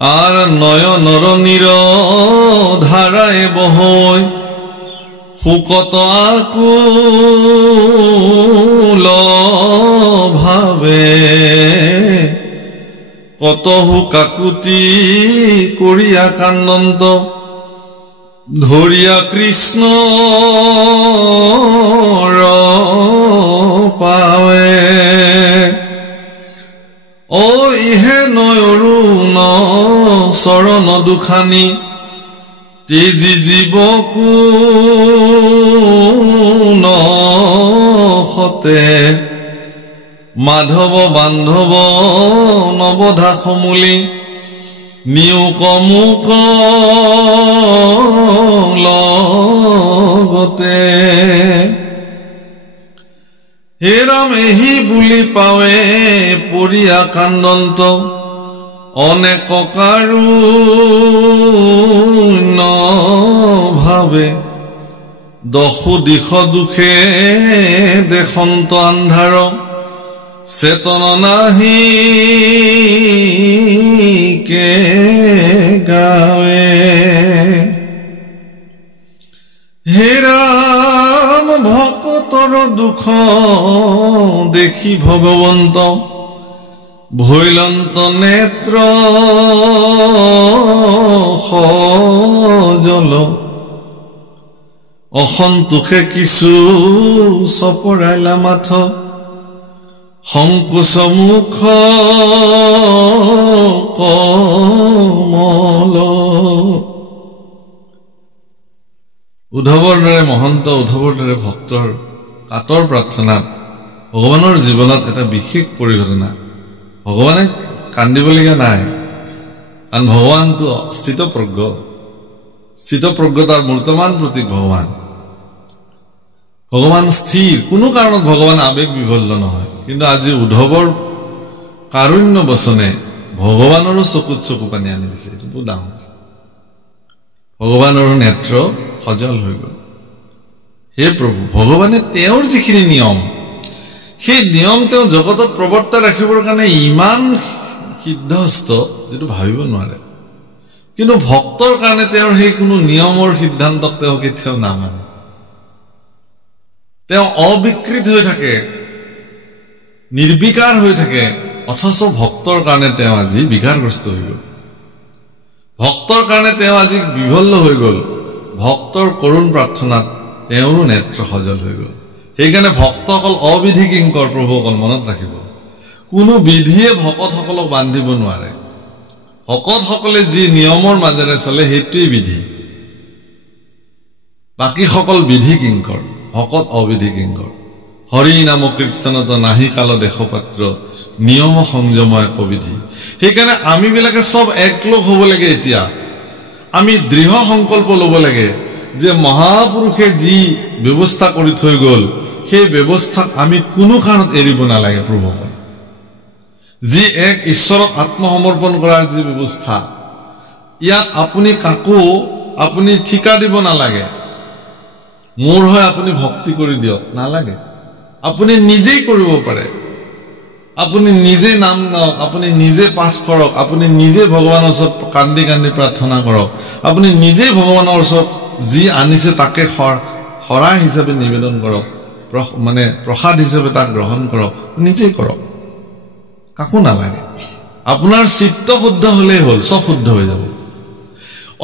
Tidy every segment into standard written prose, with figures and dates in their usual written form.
R নয়নৰ নীৰ ধাৰায় বহৈ শোকত আকুল ভাবে কতহু কাকুতি কৰিয়া কান্দন্ত ধৰিয়া কৃষ্ণ পাৱে ও ইহে নয়ৰুণ চৰণ দুখানি তেজি জীৱকু নখতে মাধৱ বান্ধৱ নৱধা সমূলি নিয়োক মুক লগতে হে ৰাম এহি বুলি পাৱে পৰিয়া কান্দন্ত অনেক কাৰুণ্য ভাবে দশু দিশ দুখে দেশন্ত আন্ধাৰ চেতন নাহি কে গাৱে হে ৰাম ভকতৰ দুখ দেখি ভগৱন্ত ভৈলন্ত নেত্ৰ সজল অসন্তোষে কিছু চপৰাইলা মাথ সংকোচ মুখ কমল উদ্ধৱৰ দৰে মহন্ত উদ্ধৱৰ দৰে ভক্তৰ কাতৰ প্ৰাৰ্থনাত ভগৱানৰ জীৱনত এটা বিশেষ পৰিঘটনা ভগৱানে কান্দিবলগীয়া নাই কাৰণ ভগৱানটো স্থিতপ্ৰজ্ঞ তাৰ মূৰ্তমান প্ৰতীক ভগৱান স্থিৰ কোনো কাৰণত ভগৱান আবেগ বিভল্ল নহয় কিন্তু আজি উদ্ধৱৰ কাৰুণ্য বচনে ভগৱানৰো চকুত চকু পানী আনি দিছে এইটো বহুত ডাঙৰ ভগৱানৰ নেত্ৰ সজল হৈ গল হে প্ৰভু ভগৱানে তেওঁৰ যিখিনি নিয়ম সেই নিয়ম তেওঁ জগতত প্ৰৱৰ্তাই ৰাখিবৰ কাৰণে ইমান সিদ্ধহস্ত যেটো ভাবিব নোৱাৰে কিন্তু ভক্তৰ কাৰণে তেওঁৰ সেই কোনো নিয়মৰ সিদ্ধান্তক তেওঁ কেতিয়াও নামানে তেওঁ অবিকৃত হৈ থাকে নিৰ্বিকাৰ হৈ থাকে অথচ ভক্তৰ কাৰণে তেওঁ আজি বিকাৰগ্ৰস্ত হৈ গল ভক্তৰ কাৰণে তেওঁ আজি বিভল্ল হৈ গল ভক্তৰ কৰুণ প্ৰাৰ্থনাত তেওঁৰো নেত্ৰ সজল হৈ গল সেইকাৰণে ভক্তসকল অবিধি কিংকৰ প্ৰভুসকল মনত ৰাখিব কোনো বিধিয়ে ভকতসকলক বান্ধিব নোৱাৰে ভকতসকলে যি নিয়মৰ মাজেৰে চলে সেইটোৱেই বিধি বাকী সকল বিধি কিংকৰ ভকত অবিধি কিংকৰ হৰি নাম কীৰ্তনত নাহি কাল দেশপাত্ৰ নিয়ম সংযময় কবিধি সেইকাৰণে আমি বিলাকে সব একলগ হ'ব লাগে এতিয়া আমি দৃঢ় সংকল্প ল'ব লাগে যে মহাপুৰুষে যি ব্যৱস্থা কৰি থৈ গল সেই ব্যৱস্থাক আমি কোনো কাৰণত এৰিব নালাগে প্ৰভুসকল যি এক ঈশ্বৰক আত্মসমৰ্পণ কৰাৰ যি ব্যৱস্থা ইয়াত আপুনি কাকো আপুনি ঠিকা দিব নালাগে মোৰ হয় আপুনি ভক্তি কৰি দিয়ক নালাগে আপুনি নিজেই কৰিব পাৰে আপুনি নিজে নাম নাওক আপুনি নিজে পাঠ কৰক আপুনি নিজে ভগৱানৰ ওচৰত কান্দি কান্দি প্ৰাৰ্থনা কৰক আপুনি নিজে ভগৱানৰ ওচৰত যি আনিছে তাকে শৰাই হিচাপে নিবেদন কৰক মানে প্ৰসাদ হিচাপে তাক গ্ৰহণ কৰক নিজেই কৰক কাকো নালাগে আপোনাৰ চিত্ত শুদ্ধ হলেই হ'ল সব শুদ্ধ হৈ যাব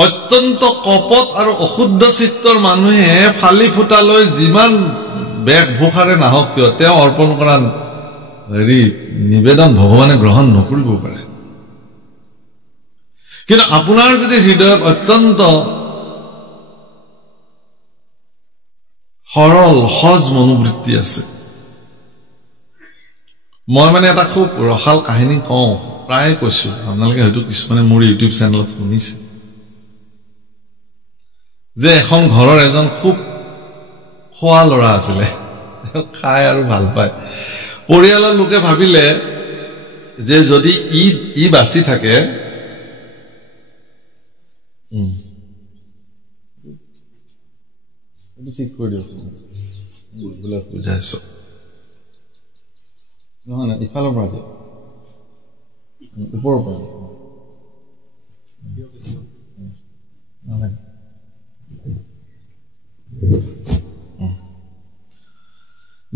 অত্যন্ত কপট আৰু অশুদ্ধ চিত্তৰ মানুহে ফালি ফুটালৈ যিমান বেগ ভোখাৰে নাহক কিয় তেওঁ অৰ্পণ কৰা হেৰি নিবেদন ভগৱানে গ্ৰহণ নকৰিব পাৰে কিন্তু আপোনাৰ যদি হৃদয়ত অত্যন্ত সৰল সহজ মনোবৃত্তি আছে মই মানে এটা খুব ৰসাল কাহিনী কওঁ প্ৰায় কৈছো আপোনালোকে হয়তো কিছুমানে মোৰ ইউটিউব চেনেলত শুনিছে যে এখন ঘৰৰ এজন খুব খোৱা ল'ৰা আছিলে খাই আৰু ভাল পায় পৰিয়ালৰ লোকে ভাবিলে যে যদি ই বাছি থাকে ঠিক কৰি দিয়কচোন বোলে বুজাইছ নহয় না ইফালৰ পৰা দিয়ক ওপৰৰ পৰা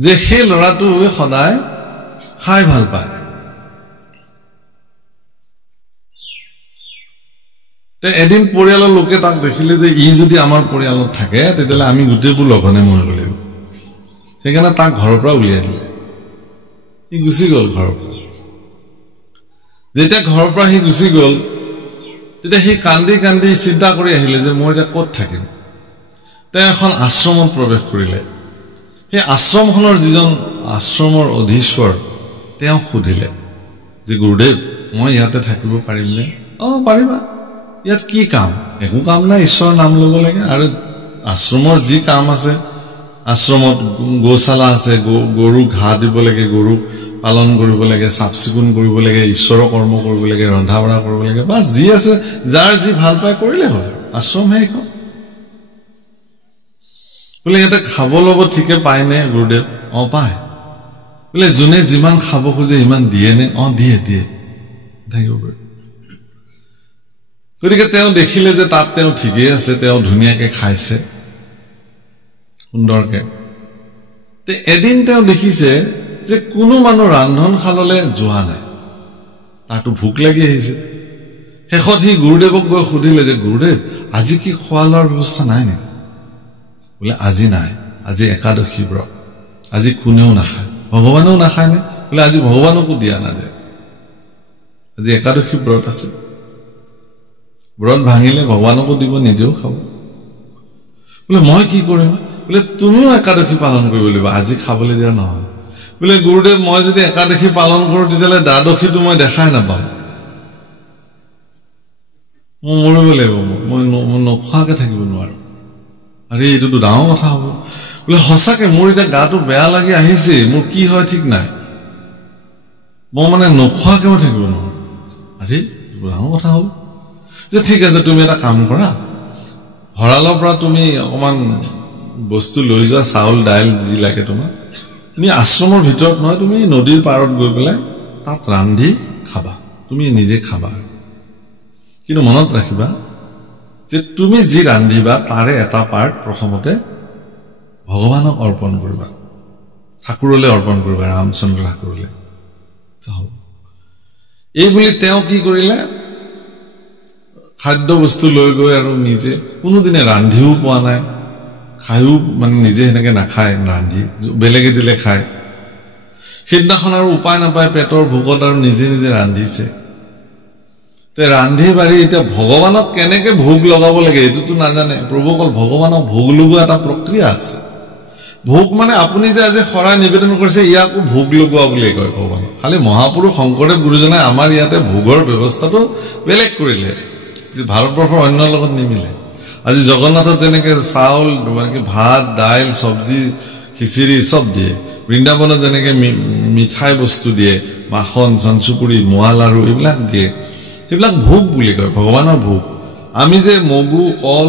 যে সেই ল'ৰাটোৱে সদায় খাই ভাল পায় তে এদিন পৰিয়ালৰ লোকে তাক দেখিলে যে ই যদি আমাৰ পৰিয়ালত থাকে তেতিয়াহ'লে আমি গোটেইবোৰ লঘনে মৰিব লাগিব সেইকাৰণে তাক ঘৰৰ পৰা উলিয়াই দিলে ই গুচি গ'ল ঘৰৰ পৰা যেতিয়া ঘৰৰ পৰা সি গুচি গ'ল তেতিয়া সি কান্দি কান্দি চিন্তা কৰি আহিলে যে মই এতিয়া ক'ত থাকিম তেওঁ এখন আশ্ৰমত প্ৰৱেশ কৰিলে সেই আশ্ৰমখনৰ যিজন আশ্ৰমৰ অধীশ্বৰ তেওঁ সুধিলে যে গুৰুদেৱ মই ইয়াতে থাকিব পাৰিমনে পাৰিবা ইয়াত কি কাম একো কাম নাই ঈশ্বৰৰ নাম ল'ব লাগে আৰু আশ্ৰমৰ যি কাম আছে আশ্ৰমত গোশালা আছে গৰু ঘাঁহ দিব লাগে গৰু পালন কৰিব লাগে চাফ চিকুণ কৰিব লাগে ঈশ্বৰৰ কৰ্ম কৰিব লাগে ৰন্ধা বঢ়া কৰিব লাগে বাছ যি আছে যাৰ যি ভাল পায় কৰিলে হ'ল আশ্ৰমহে এখন বোলে ইয়াতে খাব ল'ব ঠিকে পায়নে গুৰুদেৱ পায় বোলে যোনে যিমান খাব খোজে ইমান দিয়ে নে দিয়ে থাকিব পাৰে গতিকে তেওঁ দেখিলে যে তাত তেওঁ ঠিকেই আছে তেওঁ ধুনীয়াকে খাইছে সুন্দৰকে তে এদিন তেওঁ দেখিছে যে কোনো মানুহ ৰান্ধনশাললৈ যোৱা নাই তাতো ভোক লাগি আহিছে শেষত সি গুৰুদেৱক গৈ সুধিলে যে গুৰুদেৱ আজি কি খোৱা লোৱাৰ ব্যৱস্থা নাই নেকি বোলে আজি নাই আজি একাদশী ব্ৰত আজি কোনেও নাখায় ভগৱানেও নাখায় নে বোলে আজি ভগৱানকো দিয়া নাযায় আজি একাদশী ব্ৰত আছে ব্ৰত ভাঙিলে ভগৱানকো দিব নিজেও খাব বোলে মই কি কৰিম বোলে তুমিও একাদশী পালন কৰিব লাগিব আজি খাবলৈ দিয়া নহয় বোলে গুৰুদেৱ মই যদি একাদশী পালন কৰোঁ তেতিয়াহ'লে দ্বাদশীটো মই দেখাই নাপাম মই মৰিব লাগিব মই নোখোৱাকে থাকিব নোৱাৰো আৰে এইটোতো ডাঙৰ কথা হ'ব বোলে সঁচাকে মোৰ এতিয়া গাটো বেয়া লাগি আহিছে মোৰ কি হয় ঠিক নাই মই মানে নোখোৱাকে মই থাকিব নোৱাৰো আৰে ডাঙৰ কথা হ'ব যে ঠিক আছে তুমি এটা কাম কৰা ভঁৰালৰ পৰা তুমি অকমান বস্তু লৈ যোৱা চাউল দাইল যি লাগে তোমাক তুমি আশ্ৰমৰ ভিতৰত নহয় তুমি নদীৰ পাৰত গৈ পেলাই তাত ৰান্ধি খাবা তুমি নিজে খাবা কিন্তু মনত ৰাখিবা যে তুমি যি ৰান্ধিবা তাৰে এটা পাৰ্ট প্ৰথমতে ভগৱানক অৰ্পণ কৰিবা ঠাকুৰলৈ অৰ্পণ কৰিবা ৰামচন্দ্ৰ ঠাকুৰলৈ এই বুলি তেওঁ কি কৰিলে খাদ্য বস্তু লৈ গৈ আৰু নিজে কোনোদিনে ৰান্ধিও পোৱা নাই খায়ও মানে নিজে সেনেকে নাখায় ৰান্ধি বেলেগে দিলে খায় সেইদিনাখন আৰু উপায় নাপায় পেটৰ ভোকত আৰু নিজে নিজে ৰান্ধিছে তে ৰান্ধি বাঢ়ি এতিয়া ভগৱানক কেনেকে ভোগ লগাব লাগে এইটোতো নাজানে প্ৰভু অকল ভগৱানক ভোগ লগোৱা এটা প্ৰক্ৰিয়া আছে ভোগ মানে আপুনি যে আজি শৰাই নিবেদন কৰিছে ইয়াকো ভোগ লগোৱা বুলি কয় ভগৱানক খালি মহাপুৰুষ শংকৰদেৱ গুৰুজনে আমাৰ ইয়াতে ভোগৰ ব্যৱস্থাটো বেলেগ কৰিলে ভাৰতবৰ্ষৰ অন্য লগত নিমিলে আজি জগন্নাথত যেনেকে চাউল মানে ভাত দাইল চব্জি খিচিৰি সব দিয়ে বৃন্দাবনত যেনেকে মিঠাই বস্তু দিয়ে মাখন চঞ্চুপুৰি মোৱা লাৰু এইবিলাক দিয়ে এইবিলাক ভোগ বুলি কয় ভগৱানৰ ভোগ আমি যে মগু কল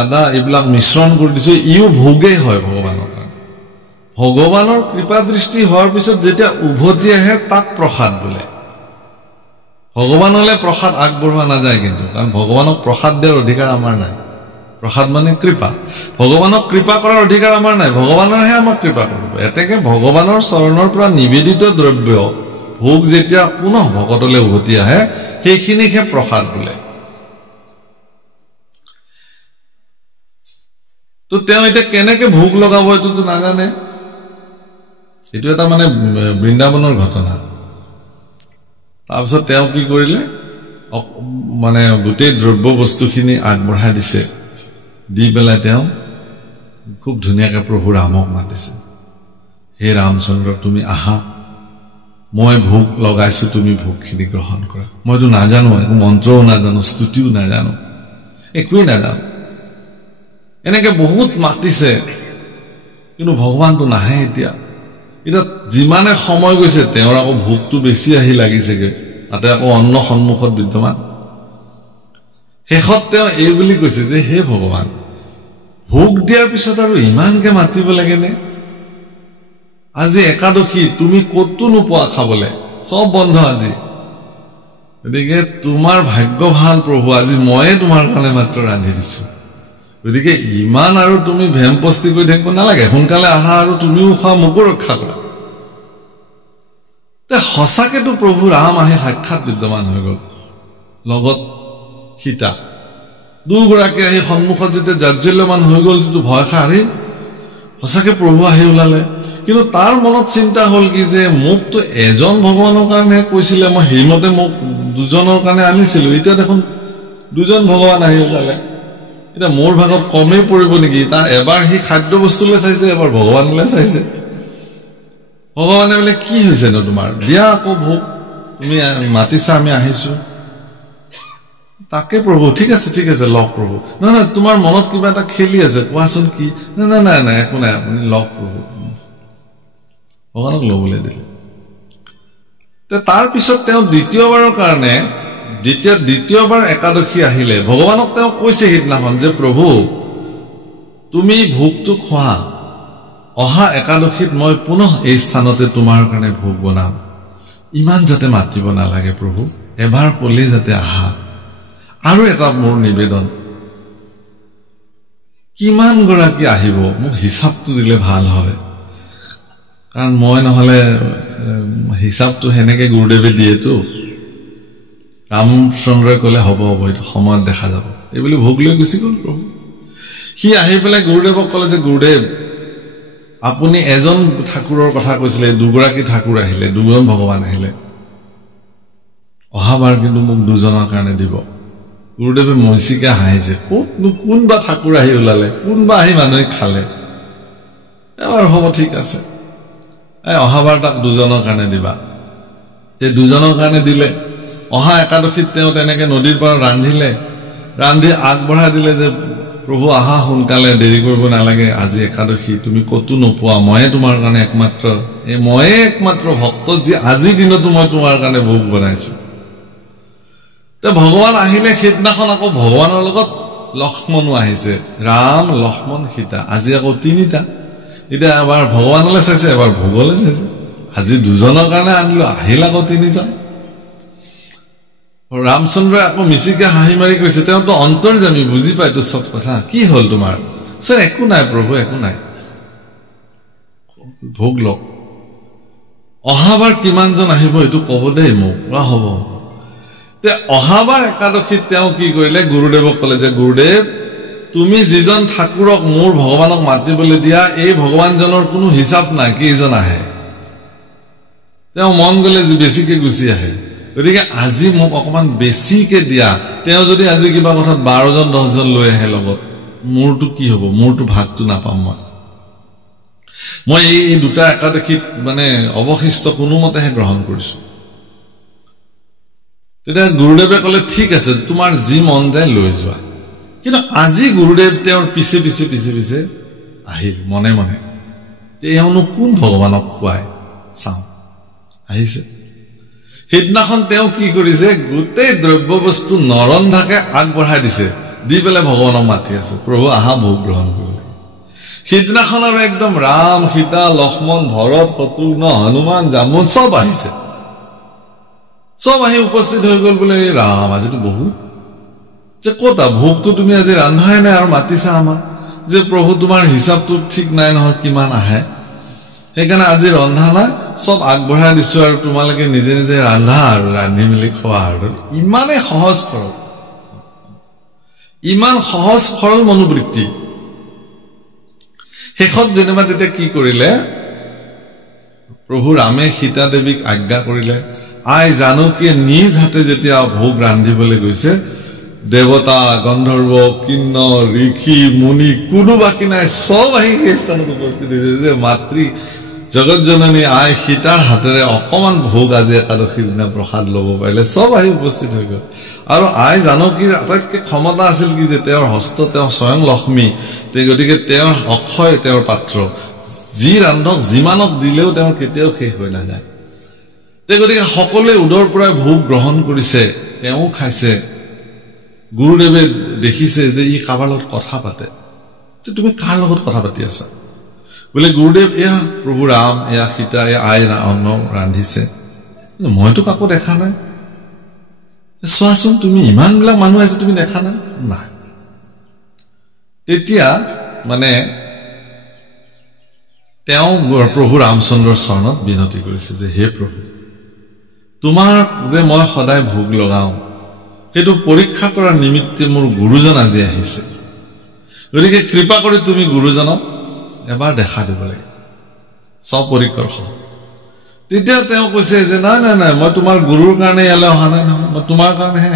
আদা এইবিলাক মিশ্ৰণ কৰি দিছো ইও ভোগেই হয় ভগৱানৰ কাৰণে ভগৱানৰ কৃপা দৃষ্টি হোৱাৰ পিছত যেতিয়া উভতি আহে তাক প্ৰসাদ বোলে ভগৱানলৈ প্ৰসাদ আগবঢ়োৱা নাযায় কিন্তু কাৰণ ভগৱানক প্ৰসাদ দিয়াৰ অধিকাৰ আমাৰ নাই প্ৰসাদ মানে কৃপা ভগৱানক কৃপা কৰাৰ অধিকাৰ আমাৰ নাই ভগৱানৰহে আমাক কৃপা কৰিব এতেকে ভগৱানৰ চৰণৰ পৰা নিবেদিত দ্ৰব্য ভোগ যেতিয়া পুনঃ ভকতলৈ উভতি আহে সেইখিনিকহে প্ৰসাদ বোলে তো তেওঁ এতিয়া কেনেকে ভোগ লগাব এইটোতো নাজানে এইটো এটা মানে বৃন্দাবনৰ ঘটনা তাৰপিছত তেওঁ কি কৰিলে মানে গোটেই দ্ৰব্য বস্তুখিনি আগবঢ়াই দিছে দি পেলাই তেওঁ খুব ধুনীয়াকৈ প্ৰভু ৰামক মাতিছে হে ৰামচন্দ্ৰ তুমি আহা মই ভোগ লগাইছো তুমি ভোগখিনি গ্ৰহণ কৰা মইতো নাজানো একো মন্ত্ৰও নাজানো স্তুতিও নাজানো একোৱেই নাজানো এনেকে বহুত মাতিছে কিন্তু ভগৱানটো নাহে এতিয়া যিমানে সময় গৈছে তেওঁৰ আকৌ ভোগটো বেছি আহি লাগিছেগে তাতে আকৌ অন্ন সন্মুখত বিদ্যমান শেষত তেওঁ এই বুলি কৈছে যে হে ভগৱান ভোগ দিয়াৰ পিছত আৰু ইমানকে মাতিব লাগে নে আজি একাদশী তুমি কতো নোপোৱা খাবলে সব বন্ধ আজি গতিকে তোমাৰ ভাগ্য ভাল প্ৰভু আজি ময়ে তোমাৰ কাৰণে মাত্ৰ ৰান্ধি দিছো গতিকে ইমান আৰু তুমি ভেমপস্তি কৰি থাকিব নালাগে সোনকালে আহা আৰু তুমিও খোৱা মোকো ৰক্ষা কৰা তে সঁচাকেতো প্ৰভু ৰাম আহি সাক্ষাৎ বিদ্যমান হৈ গ'ল লগত সীতা দুগৰাকী আহি সন্মুখত যেতিয়া জাজ্জল্যমান হৈ গ'ল কিন্তু ভয় খাৰি সঁচাকে প্ৰভু আহি ওলালে কিন্তু তাৰ মনত চিন্তা হ'ল কি যে মোকতো এজন ভগৱানৰ কাৰণে কৈছিলে মই হিমতে মোক দুজনৰ কাৰণে আনিছিলো এতিয়া দেখোন দুজন ভগৱান আহি ওলালে এটা মোৰ ভাগত কমেই পৰিব নেকি তাৰ এবাৰ হি খাদ্য বস্তুলৈ চাইছে এবাৰ ভগৱানলৈ চাইছে ভগৱানে বোলে কি হৈছে ন তোমাৰ দিয়া আকৌ ভোগ তুমি মাতিছা আমি আহিছো তাকে প্ৰভু ঠিক আছে লওক প্ৰভু না তোমাৰ মনত কিবা এটা খেলি আছে কোৱাচোন কি না একো নাই আপুনি লওক প্ৰভু ভগৱানক ল'বলৈ দিলে তাৰ পিছত তেওঁ দ্বিতীয়বাৰৰ কাৰণে দ্বিতীয়বাৰ একাদশী আহিলে ভগৱানক তেওঁ কৈছে সিদিনাখন যে প্ৰভু তুমি ভোগটো খোৱা অহা একাদশীত মই পুনঃ এই স্থানতে তোমাৰ কাৰণে ভোগ বনাম ইমান যাতে মাতিব নালাগে প্ৰভু এবাৰ ক'লে যাতে আহা আৰু এটা মোৰ নিবেদন কিমান গৰাকী আহিব মোক হিচাপটো দিলে ভাল হয় কাৰণ মই নহলে হিচাপটো হেনেকে গুৰুদেৱে দিয়েতো ৰামচন্দ্ৰই ক'লে হ'ব এইটো সময়ত দেখা যাব এই বুলি ভোগ লৈ গুচি গ'ল প্ৰভু সি আহি পেলাই গুৰুদেৱক ক'লে যে গুৰুদেৱ আপুনি এজন ঠাকুৰৰ কথা কৈছিলে দুগৰাকী ঠাকুৰ আহিলে দুজন ভগৱান আহিলে অহাবাৰ কিন্তু মোক দুজনৰ কাৰণে দিব গুৰুদেৱে মহিষীকে হাঁহিছে কোনবা ঠাকুৰ আহি ওলালে কোনবা আহি মানুহে খালে এবাৰ হ'ব ঠিক আছে অহাবাৰ তাক দুজনৰ কাৰণে দিবা এই দুজনৰ কাৰণে দিলে অহা একাদশীত তেওঁ তেনেকে নদীৰ পৰা ৰান্ধি আগবঢ়াই দিলে যে প্ৰভু আহা সোনকালে দেৰি কৰিব নালাগে আজি একাদশী তুমি কতো নোপোৱা ময়ে তোমাৰ কাৰণে একমাত্ৰ ভক্ত যি আজি দিনতো মই তোমাৰ কাৰণে ভোগ বনাইছো তে ভগৱান আহিলে সেইদিনাখন আকৌ ভগৱানৰ লগত লক্ষ্মণো আহিছে ৰাম লক্ষ্মণ সীতা আজি আকৌ তিনিটা এতিয়া এবাৰ ভগৱানলৈ চাইছে এবাৰ ভোগলৈ চাইছে আজি দুজনৰ কাৰণে আনিলো আহিল আকৌ তিনিজন ৰামচন্দ্ৰই আকৌ মিছিকে হাঁহি মাৰি কৈছে তেওঁতো অন্তৰ্যামী বুজি পাইতো চব কথা কি হ'ল তোমাৰ স্যাৰ একো নাই প্ৰভু একো নাই ভোগ লওক অহাবাৰ কিমানজন আহিব এইটো ক'ব দেই মোক হ'ব তে অহাবাৰ একাদশীত তেওঁ কি কৰিলে গুৰুদেৱক ক'লে যে গুৰুদেৱ তুমি যিজন ঠাকুৰক মোৰ ভগৱানক মাতিবলৈ দিয়া এই ভগৱানজনৰ কোনো হিচাপ নাই কেইজন আহে তেওঁ মন গ'লে বেছিকে গুচি আহে গতিকে আজি মোক অকমান বেছিকে দিয়া তেওঁ যদি আজি কিবা কথাত 12 জন 10 জন লৈ আহে লগত মোৰটো কি হ'ব মোৰটো ভাগটো নাপাম মই এই দুটা একাদশীত মানে অৱশিষ্ট কোনো মতেহে গ্ৰহণ কৰিছো তেতিয়া গুৰুদেৱে ক'লে ঠিক আছে তোমাৰ যি মন যায় লৈ যোৱা কিন্তু আজি গুৰুদেৱ তেওঁৰ পিছে আহিল মনে যে এওঁনো কোন ভগৱানক খুৱাই চাওঁ আহিছে সেইদিনাখন তেওঁ কি কৰিছে গোটেই দ্ৰব্য বস্তু নৰন্ধাকে আগবঢ়াই দিছে দি পেলাই ভগৱানক মাতি আছে প্ৰভু আহা ভোগ গ্ৰহণ কৰিব সেইদিনাখন আৰু একদম ৰাম সীতা লক্ষ্মণ ভৰত শত্ৰুঘ্ন হনুমান জামুন চব আহিছে চব আহি উপস্থিত হৈ গ'ল বোলে ৰাম আজিতো বহুত যে ক'তা ভোগটো তুমি আজি ৰান্ধাই নাই আৰু মাতিছা আমাক যে প্ৰভু তোমাৰ হিচাপটো ঠিক নাই নহয় কিমান আহে সেইকাৰণে আজি ৰন্ধা নাই সব আগবঢ়াই দিছো আৰু তোমালোকে নিজে নিজে ৰান্ধা আৰু ৰান্ধি মিলি খোৱা আৰু ইমান সহজ সৰল মনোবৃত্তি শেষত যেনিবা তেতিয়া কি কৰিলে প্ৰভু ৰামে সীতা দেৱীক আজ্ঞা কৰিলে আই জানকীয়ে নিজ হাতে যেতিয়া ভোগ ৰান্ধিবলৈ গৈছে দেৱতা গন্ধৰ্ব কিন্নৰ ঋষি মুনি কোনো বাকি নাই সব আহি সেই স্থানত উপস্থিত হৈছে যে মাতৃ জগত জননী আই সীতাৰ হাতেৰে অকমান ভোগ আজি একাদশীৰ দিনা প্ৰসাদ ল'ব পাৰিলে সব আহি উপস্থিত হৈ গ'ল আৰু আই জানকীৰ আটাইতকৈ ক্ষমতা আছিল কি যে তেওঁৰ হস্ত তেওঁ স্বয়ং লক্ষ্মী গতিকে তেওঁৰ অক্ষয় তেওঁৰ পাত্ৰ যি ৰান্ধক যিমানক দিলেও তেওঁ কেতিয়াও শেষ হৈ নাযায় গতিকে সকলোৱে উদৰ পৰাই ভোগ গ্ৰহণ কৰিছে তেওঁ খাইছে গুৰুদেৱে দেখিছে যে ই কাবাৰ লগত কথা পাতে তুমি কাৰ লগত কথা পাতি আছা বোলে গুৰুদেৱ এয়া প্ৰভু ৰাম এয়া সীতা এয়া আই অন্ন ৰান্ধিছে মইতো কাকো দেখা নাই চোৱাচোন তুমি ইমানবিলাক মানুহ আছে তুমি দেখা নাই তেতিয়া মানে তেওঁ প্ৰভু ৰামচন্দ্ৰৰ চৰণত বিনতি কৰিছে যে হে প্ৰভু তোমাৰ যে মই সদায় ভোগ লগাও সেইটো পৰীক্ষা কৰাৰ নিমিত্তে মোৰ গুৰুজন আজি আহিছে গতিকে কৃপা কৰি তুমি গুৰুজনক এবাৰ দেখা দিব লাগে সপৰিকৰ তেতিয়া তেওঁ কৈছে যে নাই নাই নাই মই তোমাৰ গুৰুৰ কাৰণে ইয়ালৈ অহা নাই নহয় মই তোমাৰ কাৰণেহে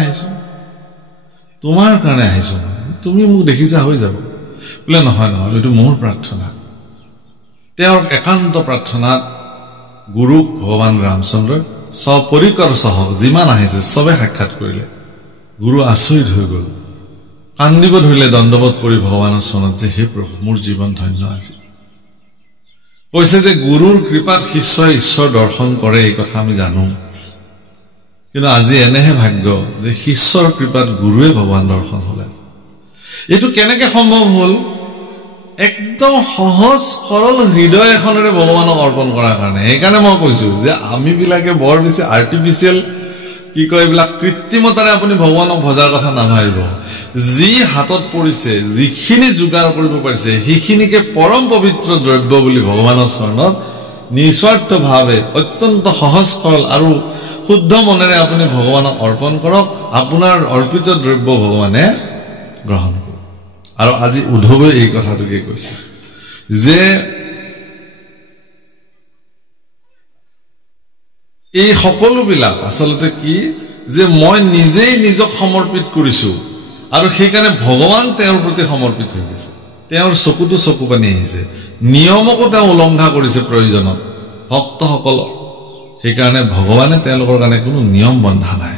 আহিছো তুমি মোক দেখিছা হৈ যাব বোলে নহয় নহয় এইটো মোৰ প্ৰাৰ্থনা তেওঁৰ একান্ত প্ৰাৰ্থনাত গুৰু ভগৱান ৰামচন্দ্ৰ সপৰিকৰ সহ যিমান আহিছে সবে সাক্ষাৎ কৰিলে গুৰু আচৰিত হৈ গ'ল কান্দিব ধৰিলে দণ্ডবত পৰি ভগৱানৰ চৰণত যে হে প্ৰভু মোৰ জীৱন ধন্য আজি কৈছে যে গুৰুৰ কৃপাত শিষ্যই ঈশ্বৰ দৰ্শন কৰে এই কথা আমি জানো কিন্তু আজি এনেহে ভাগ্য যে শিষ্যৰ কৃপাত গুৰুৱে ভগৱান দৰ্শন হলে এইটো কেনেকৈ সম্ভৱ হ'ল একদম সহজ সৰল হৃদয় এখনেৰে ভগৱানক অৰ্পণ কৰাৰ কাৰণে সেইকাৰণে মই কৈছো যে আমি বিলাকে বৰ বেছি আৰ্টিফিচিয়েল কি কয় এইবিলাক কৃত্ৰিমতাৰে আপুনি ভগৱানক ভজাৰ কথা নাভাবিব যি হাতত পৰিছে যিখিনি যোগাৰ কৰিব পাৰিছে সেইখিনিকে পৰম পবিত্ৰ দ্ৰব্য বুলি ভগৱানৰ চৰণত নিস্বাৰ্থভাৱে অত্যন্ত সহজ সৰল আৰু শুদ্ধ মনেৰে আপুনি ভগৱানক অৰ্পণ কৰক আপোনাৰ অৰ্পিত দ্ৰব্য ভগৱানে গ্ৰহণ কৰক আৰু আজি উদ্ধৱে এই কথাটোকে কৈছে যে এই সকলোবিলাক আচলতে কি যে মই নিজেই নিজক সমৰ্পিত কৰিছো আৰু সেইকাৰণে ভগৱান তেওঁৰ প্ৰতি সমৰ্পিত হৈ গৈছে তেওঁৰ চকুটো চকু পানী আহিছে নিয়মকো তেওঁ উলংঘা কৰিছে প্ৰয়োজনত ভক্তসকলক সেইকাৰণে ভগৱানে তেওঁলোকৰ কাৰণে কোনো নিয়ম বন্ধা নাই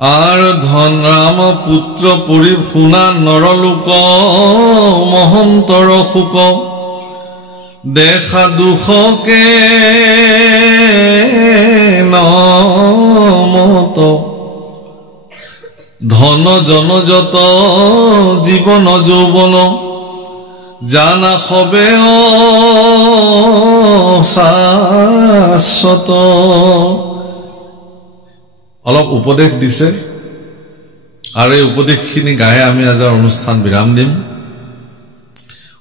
আৰু ধন ৰাম পুত্ৰ পৰি শুনা নৰলোক মহন্তৰ শোক দেখা দুখকে নমত ধন জনযত জীৱন যৌৱন জানা হবে শাশ্বত অলপ উপদেশ দিছে আৰু এই উপদেশখিনি গায়ে আমি আজি অনুষ্ঠান বিৰাম দিম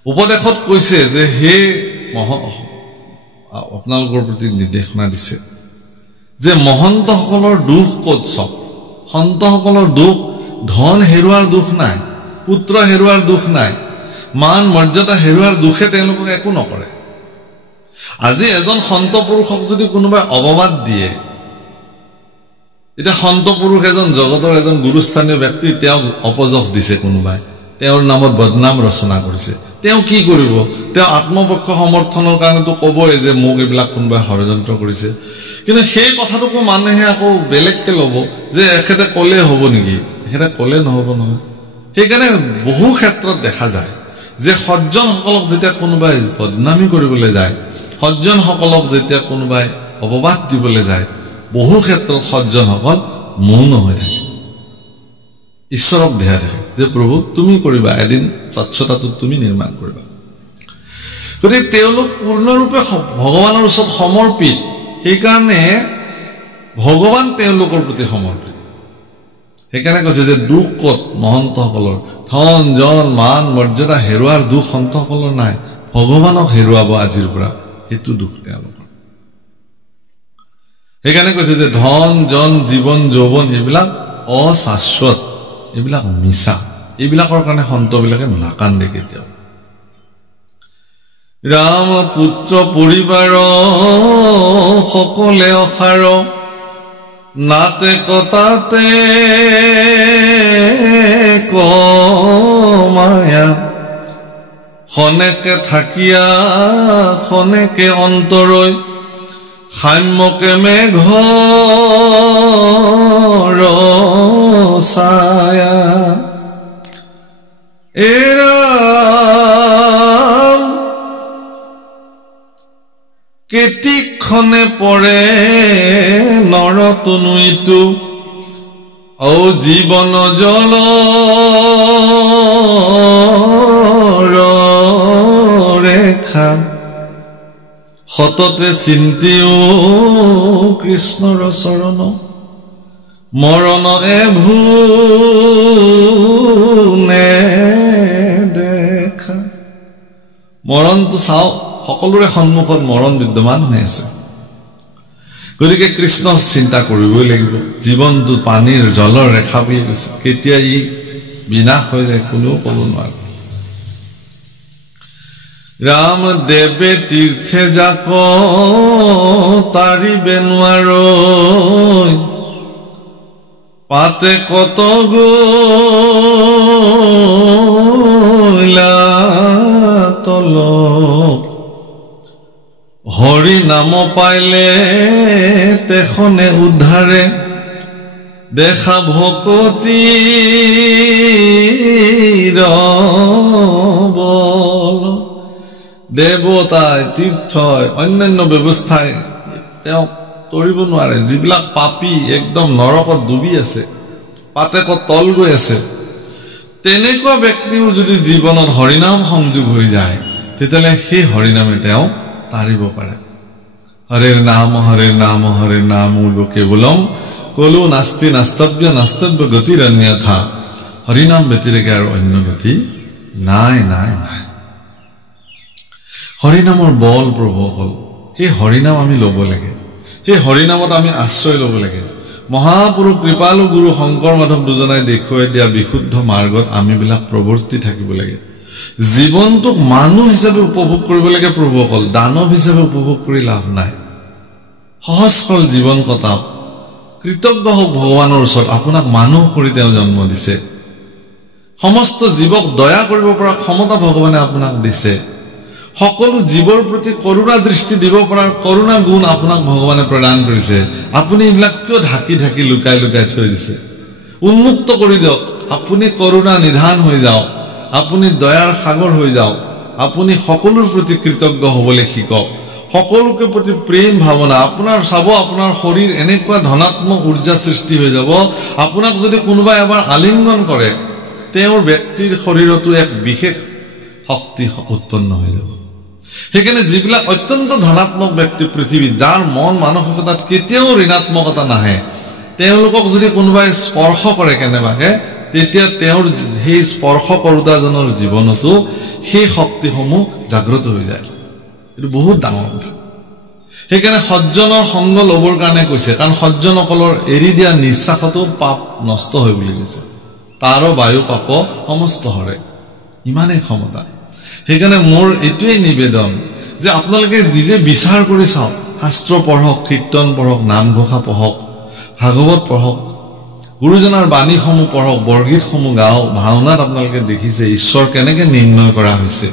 উপদেশত কৈছে যে হে আপোনালোকৰ প্ৰতি নিৰ্দেশনা দিছে যে মহন্তসকলৰ দুখ ক'ত চব সন্তসকলৰ দুখ ধন হেৰুৱাৰ দুখ নাই পুত্ৰ হেৰুৱাৰ দুখ নাই মান মৰ্যাদা হেৰুৱাৰ দুখে তেওঁলোকক একো নকৰে আজি এজন সন্ত পুৰুষক যদি কোনোবাই অপবাদ দিয়ে এটা সন্ত পুৰুষ এজন জগতৰ এজন গুৰুস্থানীয় ব্যক্তি তেওঁক অপযশ দিছে কোনোবাই তেওঁৰ নামত বদনাম ৰচনা কৰিছে তেওঁ কি কৰিব তেওঁ আত্মপক্ষ সমৰ্থনৰ কাৰণেতো ক'বই যে মোক এইবিলাক কোনোবাই ষড়যন্ত্ৰ কৰিছে কিন্তু সেই কথাটোকো মানুহে আকৌ বেলেগকে ল'ব যে এখেতে ক'লে হ'ব নেকি এখেতে ক'লে নহ'ব নহয় সেইকাৰণে বহু ক্ষেত্ৰত দেখা যায় যে সজ্জনসকলক যেতিয়া কোনোবাই বদনামী কৰিবলৈ যায় সজ্জনসকলক যেতিয়া কোনোবাই অপবাদ দিবলৈ যায় বহু ক্ষেত্ৰত সজ্জনসকল মৌন হৈ থাকে ঈশ্বৰক ধ্যান থাকে যে প্ৰভু তুমি কৰিবা এদিন স্বচ্ছতাটো তুমি নিৰ্মাণ কৰিবা গতিকে তেওঁলোক পূৰ্ণৰূপে ভগৱানৰ ওচৰত সমৰ্পিত সেইকাৰণে ভগৱান তেওঁলোকৰ প্ৰতি সমৰ্পিত সেইকাৰণে কৈছে যে দুখ ক'ত মহন্তসকলৰ ধন জন মান মৰ্যাদা হেৰুৱাৰ দুখ সন্তসকলৰ নাই ভগৱানক হেৰুৱাব আজিৰ পৰা সেইটো দুখ তেওঁলোকৰ সেইকাৰণে কৈছে যে ধন জন জীৱন যৌৱন এইবিলাক অশাশ্বত এইবিলাক মিছা এইবিলাকৰ কাৰণে সন্তবিলাকে নাকান্দে কেতিয়াও ৰাম পুত্ৰ পৰিবাৰ সকলে অসাৰ নাতে কতাতে কমায়া খনেকে থাকিয়া খনেকে অন্তৰৈ সাম্যকে মেঘৰ ছায়া এৰাম কেতিক্ষণে পৰে নৰতনুইটো ঔ জীৱন জল ৰেখা সততে চিন্তিও কৃষ্ণৰ চৰণ মৰণ এভূ নেদেখা মৰণটো চাও সকলোৰে সন্মুখত মৰণ বিদ্যমান হৈ আছে গতিকে কৃষ্ণ চিন্তা কৰিবই লাগিব জীৱনটো পানীৰ জলৰ ৰেখা বুলি কৈছে কেতিয়া ই বিনাশ হৈ যায় কোনেও ক'ব নোৱাৰে ৰাম দেৱে তীৰ্থে যাক তাৰিবে নোৱাৰো পাতে কত গলা তল হৰি নাম পাইলে তেখনে উদ্ধাৰে দেখা ভকতি বল দেৱতাই তীৰ্থই অন্যান্য ব্যৱস্থাই তেওঁক তৰিব নোৱাৰে যিবিলাক পাপী একদম নৰকত ডুবি আছে পাতেকত তল গৈ আছে তেনেকুৱা ব্যক্তিও যদি জীৱনত হৰিনাম সংযোগ হৈ যায় তেতিয়াহ'লে সেই হৰিনামে তেওঁ তাৰিব পাৰে হৰে নাম কেৱলম কলো নাস্তি নাস্তব্য গতিৰন্যথা হৰিনাম ব্যতিৰেকে আৰু অন্য গতি নাই নাই নাই হৰিনামৰ বল প্ৰভুসকল সেই হৰিনাম আমি ল'ব লাগে সেই হৰিনামত আমি আশ্ৰয় ল'ব লাগে মহাপুৰুষ কৃপালু গুৰু শংকৰ মাধৱ দুজনাই দেখুৱাই দিয়া বিশুদ্ধ মাৰ্গত আমিবিলাক প্ৰৱৰ্তি থাকিব লাগে জীৱনটোক মানুহ হিচাপে উপভোগ কৰিব লাগে প্ৰভুসকল দানৱ হিচাপে উপভোগ কৰি লাভ নাই সহজ সৰল জীৱন কটাওক কৃতজ্ঞ হওক ভগৱানৰ ওচৰত আপোনাক মানুহ কৰি তেওঁ জন্ম দিছে সমস্ত জীৱক দয়া কৰিব পৰা ক্ষমতা ভগৱানে আপোনাক দিছে সকলো জীৱৰ প্ৰতি কৰুণা দৃষ্টি দিব পৰা কৰুণা গুণ আপোনাক ভগৱানে প্ৰদান কৰিছে আপুনি এইবিলাক কিয় ঢাকি ঢাকি লুকাই লুকাই থৈ দিছে উন্মুক্ত কৰি দিয়ক আপুনি কৰুণা নিধান হৈ যাওক আপুনি দয়াৰ সাগৰ হৈ যাওক আপুনি সকলোৰ প্ৰতি কৃতজ্ঞ হ'বলৈ শিকক সকলোকে প্ৰতি প্ৰেম ভাৱনা আপোনাৰ চাব আপোনাৰ শৰীৰ এনেকুৱা ধনাত্মক ঊৰ্জা সৃষ্টি হৈ যাব আপোনাক যদি কোনোবাই এবাৰ আলিংগন কৰে তেওঁৰ ব্যক্তিৰ শৰীৰতো এক বিশেষ শক্তি উৎপন্ন হৈ যাব সেইকাৰণে যিবিলাক অত্যন্ত ধনাত্মক ব্যক্তি পৃথিৱীত যাৰ মন মানসিকতাত কেতিয়াও ঋণাত্মকতা নাহে তেওঁলোকক যদি কোনোবাই স্পৰ্শ কৰে কেনেবাকে তেতিয়া তেওঁৰ সেই স্পৰ্শ কৰোতাজনৰ জীৱনতো সেই শক্তিসমূহ জাগ্ৰত হৈ যায় এইটো বহুত ডাঙৰ কথা সেইকাৰণে সজ্জনৰ সংগ ল'বৰ কাৰণে কৈছে কাৰণ সজ্জনসকলৰ এৰি দিয়া নিশ্বাসতো পাপ নষ্ট হয় বুলি কৈছে তাৰো বায়ু পাপ সমস্ত হৰে ইমানেই ক্ষমতা সেইকাৰণে মোৰ এইটোৱেই নিবেদন যে আপোনালোকে নিজে বিচাৰ কৰি চাওক শাস্ত্ৰ পঢ়ক কীৰ্তন পঢ়ক নামঘোষা পঢ়ক ভাগৱত পঢ়ক গুৰুজনাৰ বাণীসমূহ পঢ়ক বৰগীতসমূহ গাওক ভাওনাত আপোনালোকে দেখিছে ঈশ্বৰ কেনেকৈ নিৰ্ণয় কৰা হৈছে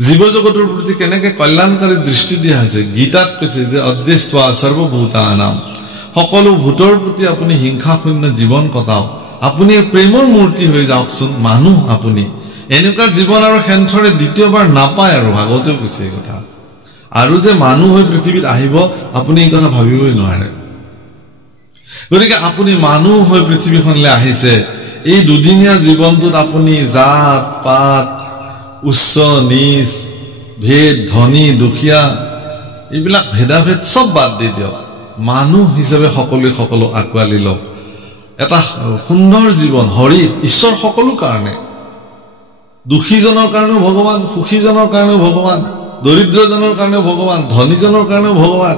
জীৱ জগতৰ প্ৰতি কেনেকৈ কল্যাণকাৰী দৃষ্টি দিয়া হৈছে গীতাত কৈছে যে অদ্দেষ্টা সৰ্বভূতানাম সকলো ভূতৰ প্ৰতি আপুনি হিংসাশূন্য জীৱন কটাওক আপুনি প্ৰেমৰ মূৰ্তি হৈ যাওকচোন মানুহ আপুনি এনেকুৱা জীৱন আৰু হেনথৰে দ্বিতীয়বাৰ নাপায় আৰু ভাগৱতেও কৈছে এই কথা আৰু যে মানুহ হৈ পৃথিৱীত আহিব আপুনি এই কথা ভাবিবই নোৱাৰে গতিকে আপুনি মানুহ হৈ পৃথিৱীখনলৈ আহিছে এই দুদিনীয়া জীৱনটোত আপুনি জাত পাত উচ্চ নীচ ভেদ ধনী দুখীয়া এইবিলাক ভেদাভেদ সব বাদ দি দিয়ক মানুহ হিচাপে সকলোৱে সকলো আকোৱালি লওক এটা সুন্দৰ জীৱন হৰি ঈশ্বৰ সকলো কাৰণে দুখীজনৰ কাৰণেও ভগৱান সুখীজনৰ কাৰণেও ভগৱান দৰিদ্ৰজনৰ কাৰণেও ভগৱান ধনীজনৰ কাৰণেও ভগৱান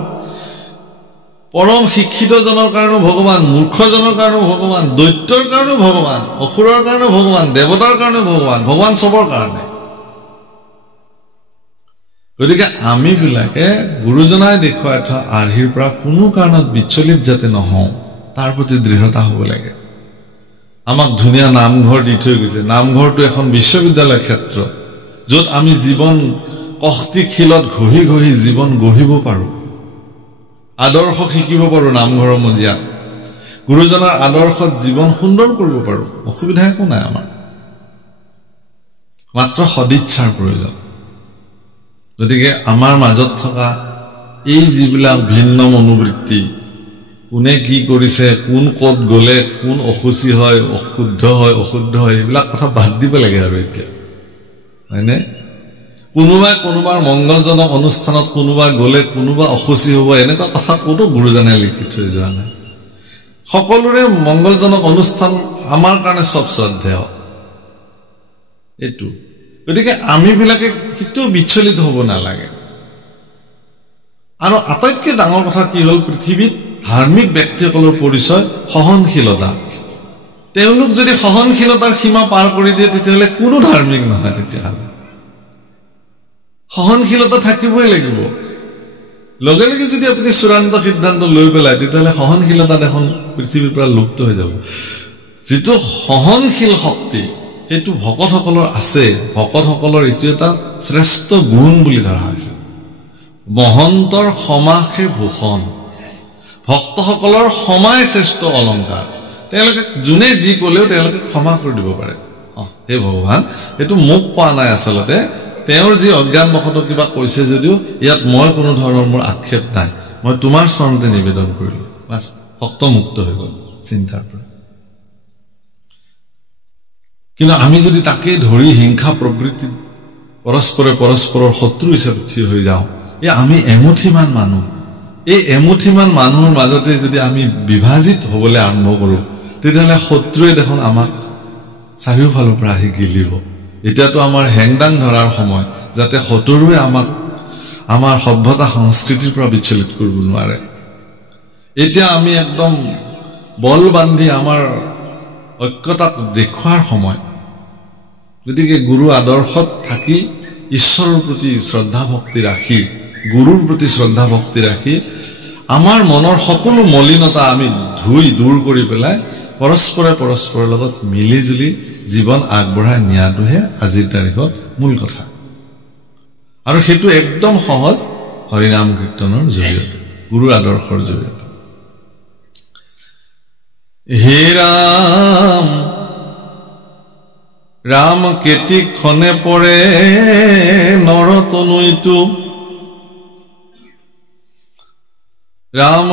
পৰম শিক্ষিতজনৰ কাৰণেও ভগৱান মূৰ্খজনৰ কাৰণেও ভগৱান দৈত্যৰ কাৰণেও ভগৱান অসুৰৰ কাৰণেও ভগৱান দেৱতাৰ কাৰণেও ভগৱান সবৰ কাৰণে গতিকে আমি বিলাকে গুৰুজনাই দেখুৱাই থোৱা আৰ্হিৰ পৰা কোনো কাৰণত বিচলিত যাতে নহওঁ তাৰ প্ৰতি দৃঢ়তা হ'ব লাগে আমাক ধুনীয়া নামঘৰ দি থৈ গৈছে নামঘৰটো এখন বিশ্ববিদ্যালয় ক্ষেত্ৰ য'ত আমি জীৱন কষ্টিশীলত ঘঁহি ঘঁহি জীৱন গঢ়িব পাৰোঁ আদৰ্শ শিকিব পাৰোঁ নামঘৰৰ মজিয়াত গুৰুজনাৰ আদৰ্শত জীৱন সুন্দৰ কৰিব পাৰোঁ অসুবিধা একো নাই আমাৰ মাত্ৰ সদিচ্ছাৰ প্ৰয়োজন গতিকে আমাৰ মাজত থকা এই যিবিলাক ভিন্ন মনোবৃত্তি কোনে কি কৰিছে কোন ক'ত গ'লে কোন অসুচি হয় অশুদ্ধ হয় এইবিলাক কথা বাদ দিব লাগে আৰু এতিয়া হয়নে কোনোবাই কোনোবাৰ মংগলজনক অনুষ্ঠানত কোনোবা গ'লে কোনোবা অসুচি হ'ব এনেকুৱা কথা কোনো গুৰুজনাই লিখি থৈ যোৱা নাই সকলোৰে মংগলজনক অনুষ্ঠান আমাৰ কাৰণে সব শ্ৰদ্ধেয় এইটো গতিকে আমি বিলাকে কেতিয়াও বিচলিত হ'ব নালাগে আৰু আটাইতকৈ ডাঙৰ কথা কি হ'ল পৃথিৱীত ধাৰ্মিক ব্যক্তিসকলৰ পৰিচয় সহনশীলতা তেওঁলোক যদি সহনশীলতাৰ সীমা পাৰ কৰি দিয়ে তেতিয়াহ'লে কোনো ধাৰ্মিক নহয় তেতিয়াহ'লে সহনশীলতা থাকিবই লাগিব লগে লগে যদি আপুনি চূড়ান্ত সিদ্ধান্ত লৈ পেলাই তেতিয়াহ'লে সহনশীলতা দেখোন পৃথিৱীৰ পৰা লুপ্ত হৈ যাব যিটো সহনশীল শক্তি সেইটো ভকতসকলৰ আছে ভকতসকলৰ এইটো এটা শ্ৰেষ্ঠ গুণ বুলি ধৰা হৈছে মহন্তৰ ক্ষমাহে ভূষণ ভক্তসকলৰ ক্ষমাই শ্ৰেষ্ঠ অলংকাৰ তেওঁলোকে যোনে যি ক'লেও তেওঁলোকে ক্ষমা কৰি দিব পাৰে হে ভগৱান এইটো মোক কোৱা নাই আচলতে তেওঁৰ যি অজ্ঞানবশতঃ কিবা কৈছে যদিও ইয়াত মই কোনো ধৰণৰ মোৰ আক্ষেপ নাই মই তোমাৰ চৰণতে নিবেদন কৰিলো বাছ ভক্ত মুক্ত হৈ গ'ল চিন্তাৰ পৰা কিন্তু আমি যদি তাকে ধৰি হিংসা প্ৰবৃত্তি পৰস্পৰৰ শত্ৰু হিচাপে থিয় হৈ যাওঁ আমি এমুঠিমান মানুহ এই এমুঠিমান মানুহৰ মাজতে যদি আমি বিভাজিত হ'বলৈ আৰম্ভ কৰোঁ তেতিয়াহ'লে শত্ৰুৱে দেখোন আমাক চাৰিওফালৰ পৰা আহি গিলিব এতিয়াতো আমাৰ হেংদাং ধৰাৰ সময় যাতে শত্ৰুৱে আমাক আমাৰ সভ্যতা সংস্কৃতিৰ পৰা বিচলিত কৰিব নোৱাৰে এতিয়া আমি একদম বল বান্ধি আমাৰ ঐক্যতাক দেখুৱাৰ সময় গতিকে গুৰু আদৰ্শত থাকি ঈশ্বৰৰ প্ৰতি শ্ৰদ্ধা ভক্তি ৰাখি গুৰুৰ প্ৰতি শ্ৰদ্ধা ভক্তি ৰাখি আমাৰ মনৰ সকলো মলিনতা আমি ধুই দূৰ কৰি পেলাই পৰস্পৰৰ লগত মিলি জুলি জীৱন আগবঢ়াই নিয়াটোহে আজিৰ তাৰিখত মূল কথা আৰু সেইটো একদম সহজ হৰিনাম কীৰ্তনৰ জৰিয়তে গুৰু আদৰ্শৰ জৰিয়তে হে ৰাম ৰাম কেতি ক্ষণে পৰে নৰতনুইটো ৰাম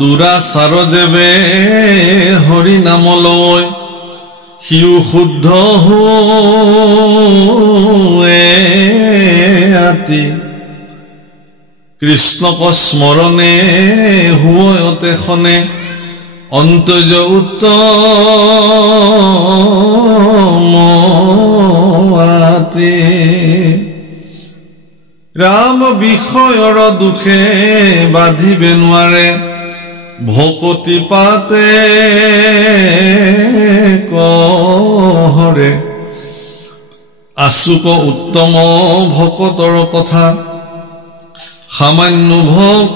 দুৰাচাৰ যেবে হৰি নামলৈ সিও শুদ্ধ হোৱে আতি কৃষ্ণক স্মৰণে হুৱতে খনে অন্তজ উত্তম আতি ৰাম বিষয়ৰ দুখে বাধিবে নোৱাৰে ভকতি পাতে কহৰে আচুক উত্তম ভকতৰ কথা সামান্য ভকতৰে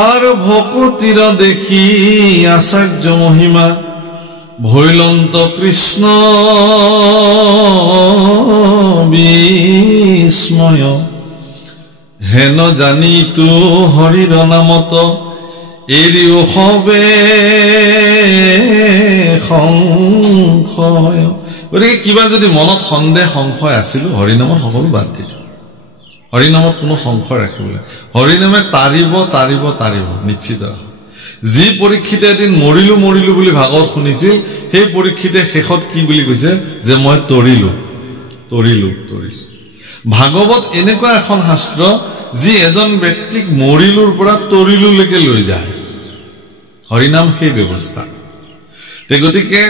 আৰু ভকতিৰ দেখি আচাৰ্য মহিমা ভৈলন্ত কৃষ্ণ বিস্ময় হেন জানিতো হৰিৰ নামত এৰিও হবে সংশয় গতিকে কিবা যদি মনত সন্দেহ সংশয় আছিল হৰিনামত সকলো বাদ দিলো হৰিনামত কোনো সংশয় ৰাখিবলৈ হৰিনামে তাৰিব নিশ্চিত যি পৰীক্ষিতে এদিন মৰিলো বুলি ভাগৱত শুনিছিল সেই পৰীক্ষিতে শেষত কি বুলি কৈছে যে মই তৰিলো ভাগৱত এনেকুৱা এখন শাস্ত্ৰ যি এজন ব্যক্তিক মৰিলুৰ পৰা তৰিলুলৈকে লৈ যায় হৰিনাম সেই ব্যৱস্থা গতিকে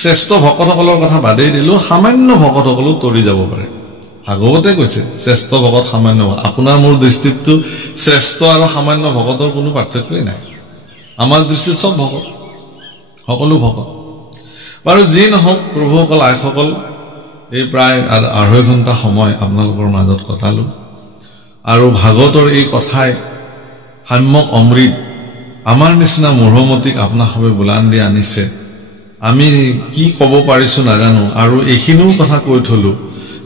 শ্ৰেষ্ঠ ভকতসকলৰ কথা বাদেই দিলো সামান্য ভকতসকলো তৰি যাব পাৰে ভাগৱতে কৈছে শ্ৰেষ্ঠ ভকত সামান্য আপোনাৰ মোৰ দৃষ্টিতটো শ্ৰেষ্ঠ আৰু সামান্য ভকতৰ কোনো পাৰ্থক্যই নাই আমাৰ দৃষ্টিত সব ভকত সকলো ভকত বাৰু যি নহওক প্ৰভুসকল আইসকল এই প্ৰায় 2.5 ঘণ্টা সময় আপোনালোকৰ মাজত কটালো আৰু ভাগৱতৰ এই কথাই সাম্যক অমৃত আমাৰ নিচিনা মূঢ়মতিক আপোনাসবে বুলান্দি আনিছে আমি কি ক'ব পাৰিছো নাজানো আৰু এইখিনিও কথা কৈ থলো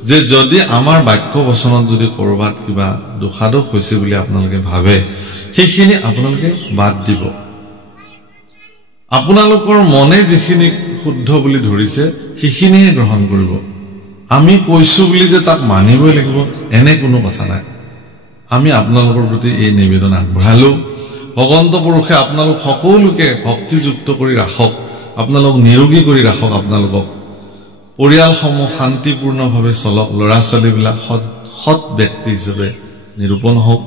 যে যদি আমাৰ বাক্য বচনত যদি কৰবাত কিবা দুখাদোষ হৈছে বুলি আপোনালোকে ভাবে সেইখিনি আপোনালোকে বাদ দিব আপোনালোকৰ মনে যিখিনি শুদ্ধ বুলি ধৰিছে সেইখিনিহে গ্ৰহণ কৰিব আমি কৈছো বুলি যে তাক মানিবই লাগিব এনে কোনো কথা নাই আমি আপোনালোকৰ প্ৰতি এই নিবেদন আগবঢ়ালো ভগৱন্ত পুৰুষে আপোনালোক সকলোকে ভক্তিযুক্ত কৰি ৰাখক আপোনালোক নিৰোগী কৰি ৰাখক আপোনালোকক পৰিয়ালসমূহ শান্তিপূৰ্ণভাৱে চলক ল'ৰা ছোৱালীবিলাক সৎ ব্যক্তি হিচাপে নিৰূপণ হওক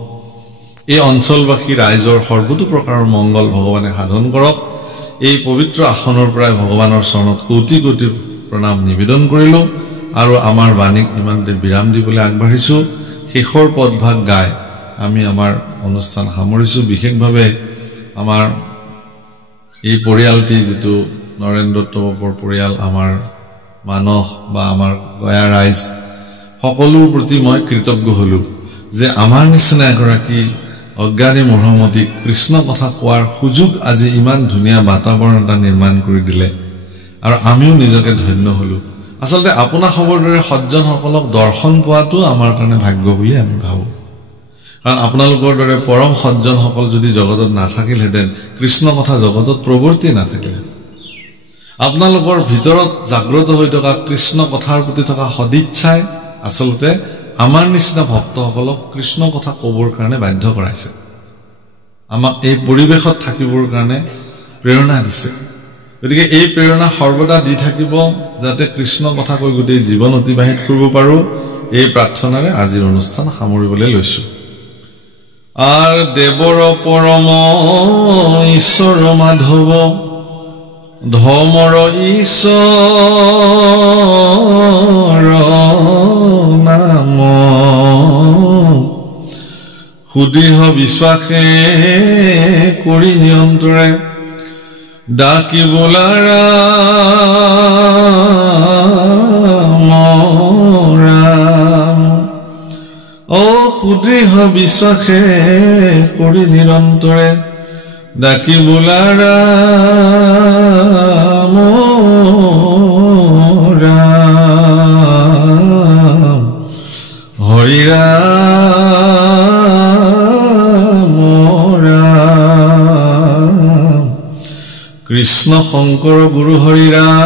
এই অঞ্চলবাসী ৰাইজৰ সৰ্বতো প্ৰকাৰৰ মংগল ভগৱানে সাধন কৰক। এই পবিত্ৰ আসনৰ পৰাই ভগৱানৰ চৰণত কোটি কোটি প্ৰণাম নিবেদন কৰিলো আৰু আমাৰ বাণীক ইমানতে বিৰাম দিবলৈ আগবাঢ়িছো। শেষৰ পদভাগ গাই আমি আমাৰ অনুষ্ঠান সামৰিছো। বিশেষভাৱে আমাৰ এই পৰিয়ালটি যেটো নৰেন্দ্ৰ দত্তবাবুৰ পৰিয়াল, আমাৰ মানস বা আমাৰ গয়া ৰাইজ সকলোৰ প্ৰতি মই কৃতজ্ঞ হলো যে আমাৰ নিচিনা এগৰাকী অজ্ঞানী মূঢ়মতী কৃষ্ণ কথা কোৱাৰ সুযোগ আজি ইমান ধুনীয়া বাতাবৰণ এটা নিৰ্মাণ কৰি দিলে আৰু আমিও নিজকে ধন্য হলো। আচলতে আপোনাৰ খবৰ দৰে সজ্জনসকলক দৰ্শন পোৱাটো আমাৰ কাৰণে ভাগ্য বুলি আমি ভাবো। কাৰণ আপোনালোকৰ দৰে পৰম সজ্জনসকল যদি জগতত নাথাকিলহেঁতেন, কৃষ্ণ কথা জগতত প্ৰৱৰ্তি নাথাকিলে। আপোনালোকৰ ভিতৰত জাগ্ৰত হৈ থকা কৃষ্ণ কথাৰ প্ৰতি থকা সদিচ্ছাই আচলতে আমাৰ নিচিনা ভক্তসকলক কৃষ্ণ কথা ক'বৰ কাৰণে বাধ্য কৰাইছে, আমাক এই পৰিৱেশত থাকিবৰ কাৰণে প্ৰেৰণা দিছে। গতিকে এই প্ৰেৰণা সৰ্বদা দি থাকিব, যাতে কৃষ্ণ কথা কৈ গোটেই জীৱন অতিবাহিত কৰিব পাৰো। এই প্ৰাৰ্থনাৰে আজিৰ অনুষ্ঠান সামৰিবলৈ লৈছো। আৰ দেৱৰ পৰম ঈশ্বৰ মাধৱ, ধৰ্মৰ ঈশ্বৰ নাম, সুদৃঢ় বিশ্বাসে কৰি নিয়ন্ত্ৰে ডাকিবলা ৰাম। সুদৃঢ় বিশ্বাসে কৰি নিৰন্তৰে ডাকিবলা ৰাম ৰাম, হৰি ৰাম ৰাম, কৃষ্ণ শংকৰ গুৰু হৰি ৰাম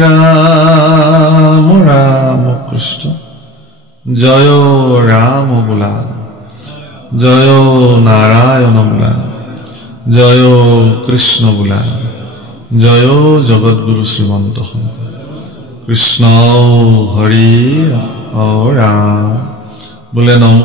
ৰাম ৰাম কৃষ্ণ। জয় ৰাম বোলা, জয় নাৰায়ণ বোলা, জয় কৃষ্ণ বোলা, জয় জগৎগুৰু শ্ৰীমন্ত শংকৰ। কৃষ্ণ হৰি ৰাম বোলে নম।